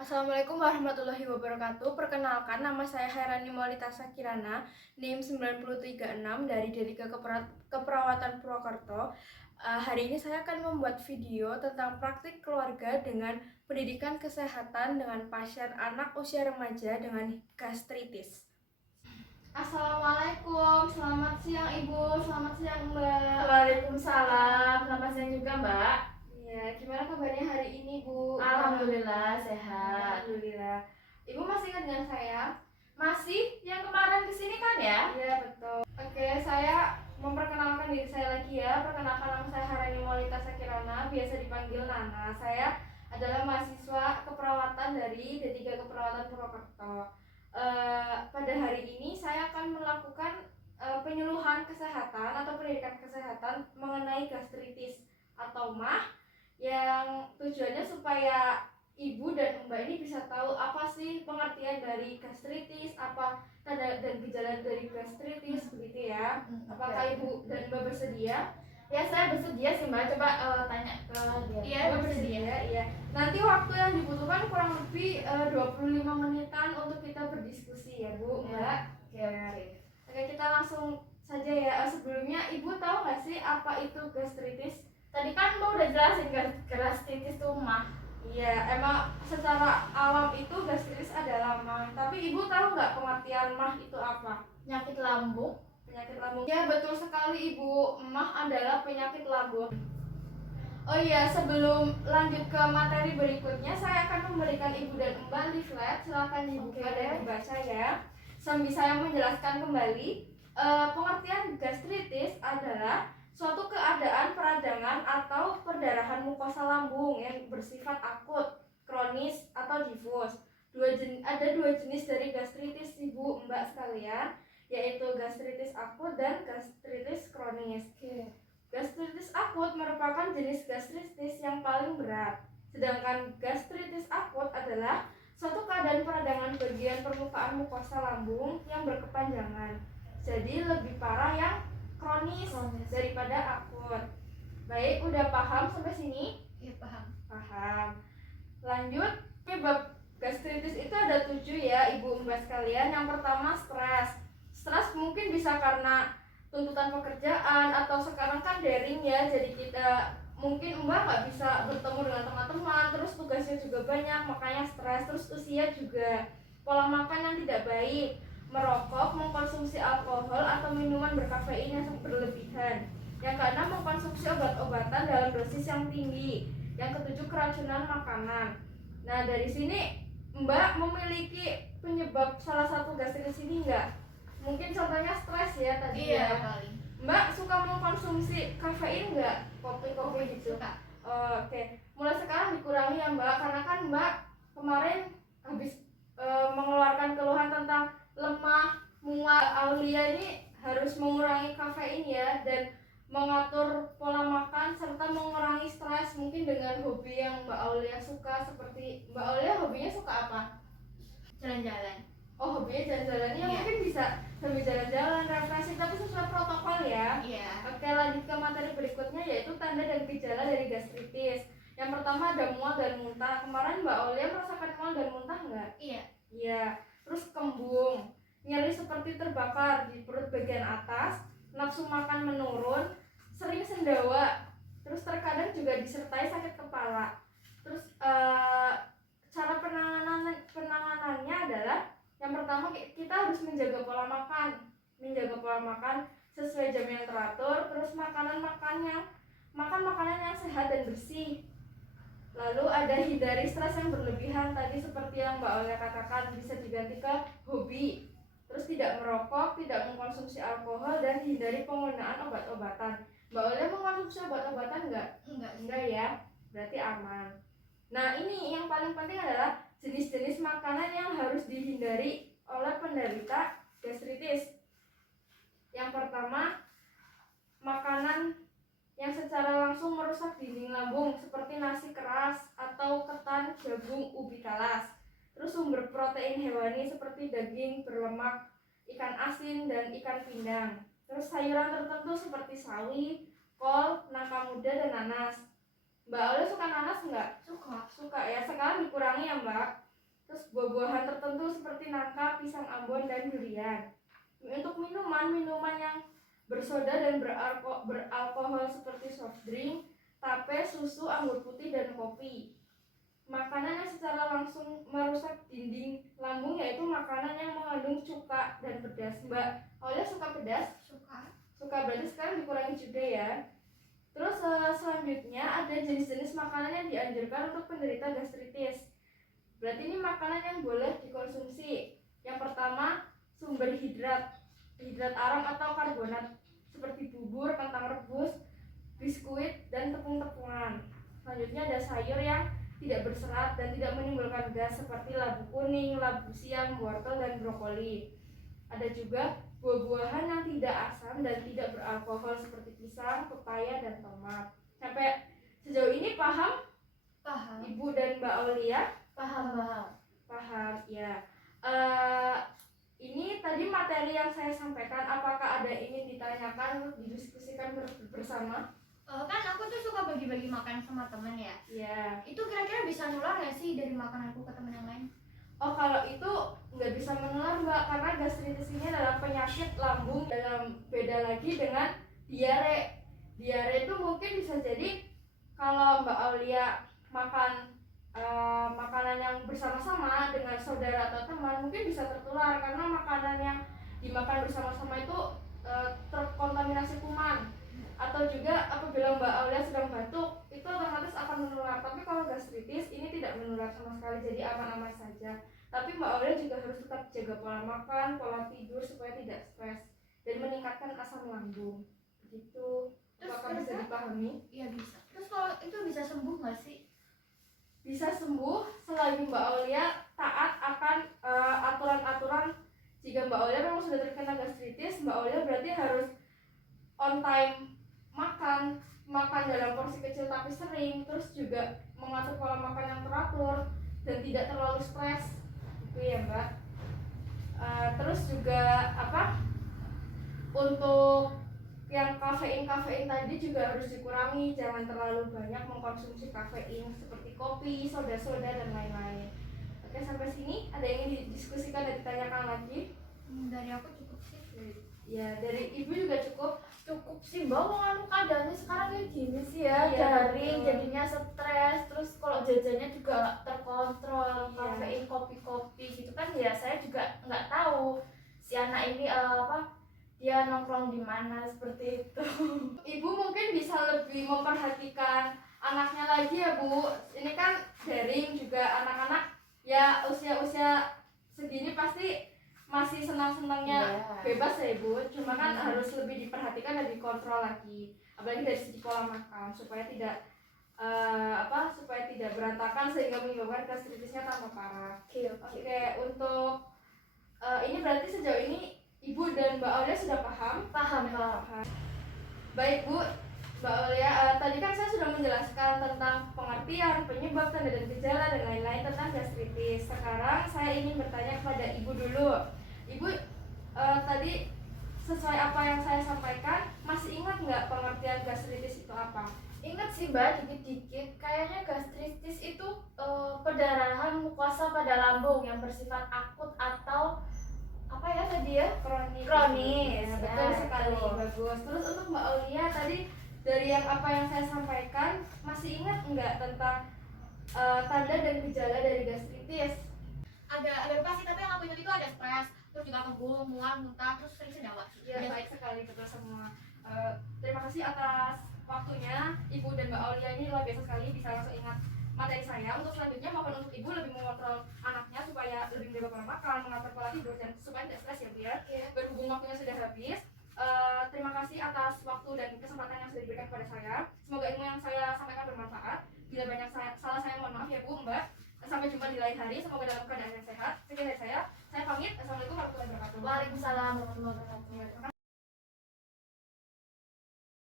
Assalamualaikum warahmatullahi wabarakatuh. Perkenalkan, nama saya Hairani Maulita Sakirana, NIM 9036 dari D3 Keperawatan Purwokerto. Hari ini saya akan membuat video tentang praktik keluarga dengan pendidikan kesehatan dengan pasien anak usia remaja dengan gastritis. Assalamualaikum, selamat siang Ibu, selamat siang Mbak. Waalaikumsalam, selamat siang juga Mbak. Ya, gimana kabarnya hari ini Bu? Alhamdulillah sehat. Alhamdulillah. Ibu masih ingat dengan saya? Masih yang kemarin kesini kan ya? Iya betul. Oke, saya memperkenalkan diri saya lagi ya. Perkenalkan, nama saya Harani Maulita Sakirana, biasa dipanggil Nana. Saya adalah mahasiswa keperawatan dari D3 Keperawatan Purwokerto. Pada hari ini saya akan melakukan penyuluhan kesehatan atau pendidikan kesehatan mengenai gastritis atau MAH, yang tujuannya supaya ibu dan mbak ini bisa tahu apa sih pengertian dari gastritis, apa tanda dan gejala dari gastritis, begitu ya. Apakah ibu dan mbak bersedia? Ya saya bersedia sih Mbak, coba tanya ke dia. Iya, bersedia. Iya. Nanti waktu yang dibutuhkan kurang lebih 25 menitan untuk kita berdiskusi ya Bu, Mbak. Oke. Oke, kita langsung saja ya. Sebelumnya ibu tahu nggak sih apa itu gastritis? Tadi kan Mbak udah jelasin gastritis itu mah. Iya, emang secara awam itu gastritis adalah MAH. Tapi ibu tahu nggak pengertian MAH itu apa? Penyakit lambung. Penyakit lambung. Ya, betul sekali Ibu. MAH adalah penyakit lambung. Oh iya, sebelum lanjut ke materi berikutnya, saya akan memberikan Ibu dan Mbak leaflet. Silakan dibuka dan dibaca ya. Sambil saya menjelaskan kembali, pengertian gastritis adalah suatu keadaan peradangan atau perdarahan mukosa lambung yang bersifat akut, kronis, atau difus. Ada dua jenis dari gastritis Ibu, Mbak sekalian, yaitu gastritis akut dan gastritis kronis. Gastritis akut merupakan jenis gastritis yang paling berat. Sedangkan gastritis akut adalah suatu keadaan peradangan bagian permukaan mukosa lambung yang berkepanjangan. Jadi lebih parah yang kronis daripada akut. Baik, udah paham sampai sini? Iya paham. Paham. Lanjut, penyebab gastritis itu ada 7 ya Ibu Mbak sekalian. Yang pertama stres. Stres mungkin bisa karena tuntutan pekerjaan atau sekarang kan daring ya, jadi kita mungkin Mbak nggak bisa bertemu dengan teman-teman, terus tugasnya juga banyak, makanya stres. Terus usia juga, pola makan yang tidak baik, merokok, mengkonsumsi alkohol atau minuman berkafein yang berlebihan. Yang keenam, mengkonsumsi obat-obatan dalam dosis yang tinggi. Yang ketujuh, keracunan makanan. Nah, dari sini Mbak memiliki penyebab salah satu gastritis ini enggak? Mungkin contohnya stres ya tadi ya. Kali. Mbak suka mengkonsumsi kafein enggak? Kopi gitu. Suka. Oke. Mulai sekarang dikurangi ya Mbak, karena kan Mbak kemarin habis mengeluarkan keluhan tentang lemah, mual. Aulia ini harus mengurangi kafein ya, dan mengatur pola makan serta mengurangi stres, mungkin dengan hobi yang Mbak Aulia suka. Seperti Mbak Aulia hobinya suka apa? Jalan-jalan. Oh, hobinya jalan-jalan ya. Iya. Mungkin bisa sambil jalan-jalan, refreshing, tapi sesuai protokol ya. Iya. Oke, lanjut ke materi berikutnya, yaitu tanda dan gejala dari gastritis. Yang pertama ada mual dan muntah. Kemarin Mbak Aulia merasakan mual dan muntah nggak? Iya. Iya. Terus kembung, nyeri seperti terbakar di perut bagian atas, nafsu makan menurun, sering sendawa, terus terkadang juga disertai sakit kepala. Terus cara penanganannya adalah yang pertama kita harus menjaga pola makan sesuai jam yang teratur. Terus makan makanan yang sehat dan bersih. Lalu ada hindari stres yang berlebihan, tadi seperti yang Mbak Olia katakan, bisa diganti ke hobi. Terus tidak merokok, tidak mengkonsumsi alkohol, dan hindari penggunaan obat-obatan. Mbak Olia mengkonsumsi obat-obatan enggak? Enggak ya, berarti aman. Nah, ini yang paling penting adalah jenis-jenis makanan yang harus dihindari oleh penderita gastritis. Yang pertama, makanan yang secara langsung merusak dinding lambung seperti nasi keras atau ketan, jagung, ubi talas. Terus sumber protein hewani seperti daging berlemak, ikan asin, dan ikan pindang. Terus sayuran tertentu seperti sawi, kol, nangka muda, dan nanas. Mbak Aulia suka nanas nggak? Suka. Suka ya, sekarang dikurangi ya Mbak. buah-buahan tertentu seperti nangka, pisang ambon, dan durian. Untuk minuman yang bersoda dan beralkohol seperti soft drink, tape, susu, anggur putih, dan kopi. Makanan yang secara langsung merusak dinding lambung yaitu makanan yang mengandung cuka dan pedas. Mbak Aulia suka pedas? Suka, berarti sekarang dikurangi juga ya. Terus selanjutnya ada jenis-jenis makanan yang dianjurkan untuk penderita gastritis. Berarti ini makanan yang boleh dikonsumsi. Yang pertama, sumber hidrat arang atau karbonat seperti bubur, kentang rebus, biskuit, dan tepung-tepungan. Selanjutnya ada sayur yang tidak berserat dan tidak menimbulkan gas seperti labu kuning, labu siam, wortel, dan brokoli. Ada juga buah-buahan yang tidak asam dan tidak beralkohol seperti pisang, pepaya, dan tomat. Sampai sejauh ini paham? Paham. Ibu dan Mbak Aulia? Paham. Paham, ya. Ini tadi materi yang saya sampaikan, apakah ada ingin ditanyakan, didiskusikan bersama? Kan aku tuh suka bagi-bagi makan sama temen ya. Iya. Itu kira-kira bisa nular nggak sih dari makananku ke temen yang lain? Oh, kalau itu nggak bisa menular Mbak, karena gastritis ini adalah penyakit lambung. Beda lagi dengan diare. Diare itu mungkin bisa jadi kalau Mbak Aulia makan makanan yang bersama-sama dengan saudara atau teman, mungkin bisa tertular karena makanan yang dimakan bersama-sama itu terkontaminasi kuman. Atau juga apabila Mbak Aulia sedang batuk, itu otomatis akan menular. Tapi kalau gastritis ini tidak menular sama sekali, jadi aman-aman saja. Tapi Mbak Aulia juga harus tetap jaga pola makan, pola tidur supaya tidak stres dan meningkatkan asam lambung. Begitu. Apakah bisa dipahami? Iya bisa. Terus kalau itu bisa sembuh nggak sih? Bisa sembuh selagi Mbak Aulia taat akan aturan-aturan. Jika Mbak Aulia memang sudah terkena gastritis, Mbak Aulia berarti harus on time makan dalam porsi kecil tapi sering, terus juga mengatur pola makan yang teratur dan tidak terlalu stres, itu ya Mbak. Terus juga untuk yang kafein tadi juga harus dikurangi, jangan terlalu banyak mengkonsumsi kafein seperti kopi, soda-soda, dan lain-lain. Oke, sampai sini ada yang ingin didiskusikan dan ditanyakan lagi? Dari aku cukup sih. Ya, dari Ibu juga cukup Sih Mbak, anu keadaannya sekarang kayak gini sih ya, Iya, daring, betul. jadinya stres. Terus kalau jajannya juga terkontrol, Iya. kafein, kopi-kopi gitu kan ya. Saya juga nggak tahu si anak ini dia nongkrong di mana seperti itu. Ibu mungkin bisa lebih memperhatikan anaknya lagi ya Bu. Ini kan daring juga, anak-anak ya usia-usia segini pasti masih senang-senangnya bebas ya Ibu. Cuma kan harus lebih diperhatikan dan dikontrol lagi. Apalagi dari segi pola makan supaya tidak supaya tidak berantakan sehingga menyebabkan gastritisnya tambah parah. Oke, untuk ini berarti sejauh ini Ibu dan Mbak Aulia sudah paham? Paham. Baik Bu, Mbak Aulia, tadi kan saya sudah menjelaskan tentang pengertian, penyebab, tanda dan gejala dan lain-lain tentang gastritis. Sekarang saya ingin bertanya kepada Ibu dulu. Ibu tadi sesuai apa yang saya sampaikan, masih ingat nggak pengertian gastritis itu apa? Ingat sih Mbak, dikit-dikit. Kayaknya gastritis itu perdarahan mukosa pada lambung yang bersifat akut atau apa ya tadi ya? Kronis. Ya, betul sekali, bagus. Terus untuk Mbak Aulia tadi dari yang apa yang saya sampaikan, masih ingat nggak tentang tanda dan gejala dari gastritis? Agak lupa sih, tapi yang aku ingat itu ada stres, terus juga kebul, mual, muntah, terus sering sendawa. Ya, baik sekali, betul semua. Terima kasih atas waktunya Ibu dan Mbak Aulia, ini luar biasa sekali bisa langsung ingat materi saya. Untuk selanjutnya mohon untuk Ibu lebih mengontrol anaknya supaya lebih menjaga pola makan, mengatur pola tidur, dan supaya tidak stres ya Bu ya. Berhubung waktunya sudah habis, terima kasih atas waktu dan kesempatan yang sudah diberikan kepada saya. Semoga ilmu yang saya sampaikan bermanfaat. Bila banyak salah saya mohon maaf ya Bu, Mbak. Sampai jumpa di lain hari, semoga dalam keadaan yang sehat. Sekian dari saya pamit. Assalamualaikum warahmatullahi wabarakatuh. Waalaikumsalam warahmatullahi wabarakatuh.